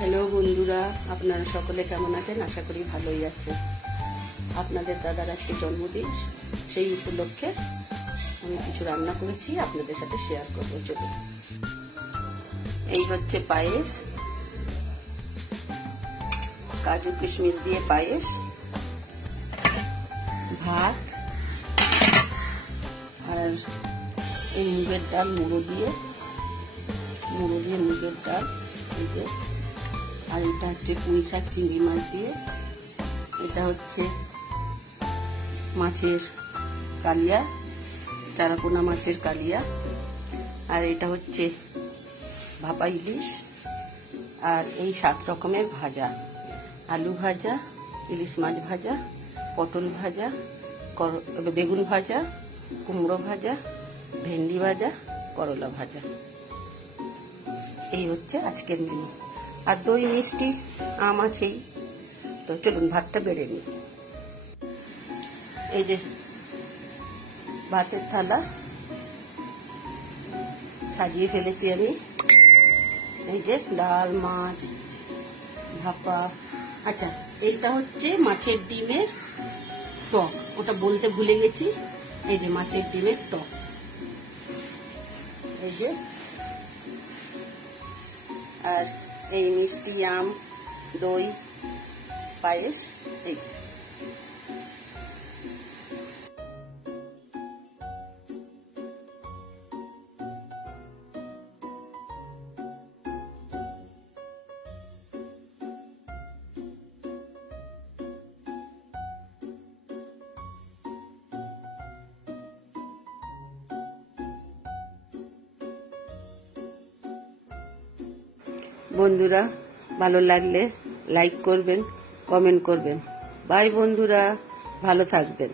Hello বন্ধুরা, আপনারা সকলে কেমন আছেন? আশা করি ভালোই আছেন। আপনাদের দাদার আজকে জন্মদিন, সেই উপলক্ষে আমি কিছু রান্না করেছি, আপনাদের সাথে শেয়ার করবো। চলুন। এই হচ্ছে পায়েস, কাজু কিশমিশ দিয়ে পায়েস, ভাত, আর এই মুগের ডাল, মুড়ো দিয়ে মুগের ডাল, এই যে, আর এটা হচ্ছে পুঁই শাক চিংড়ি মাছ দিয়ে, এটা হচ্ছে মাছের কালিয়া, চারাপোনা মাছের কালিয়া, আর এটা হচ্ছে ভাপা ইলিশ, আর এই 7 রকমের ভাজা, আলু ভাজা, ইলিশ মাছ ভাজা, পটল ভাজা, বেগুন ভাজা, কুমড়ো ভাজা, ভেন্ডি ভাজা, করলা ভাজা। এই হচ্ছে আজকের মেনু। আর দই মিষ্টি আম আছেই। তো চলুন ভাতটা বেড়ে নিই। এই যে ভাতের থালা সাজিয়ে ফেলেছি আমি। এই যে ডাল, মাছ, ভাপা। আচ্ছা, এইটা হচ্ছে মাছের ডিমের টক, ওটা বলতে ভুলে গেছি। এই যে মাছের ডিমের টক, এই যে, আর এই মিষ্টি আম, দই, পায়েস, এই যে। বন্ধুরা, ভালো লাগলে লাইক করবেন, কমেন্ট করবেন। বাই বন্ধুরা, ভালো থাকবেন।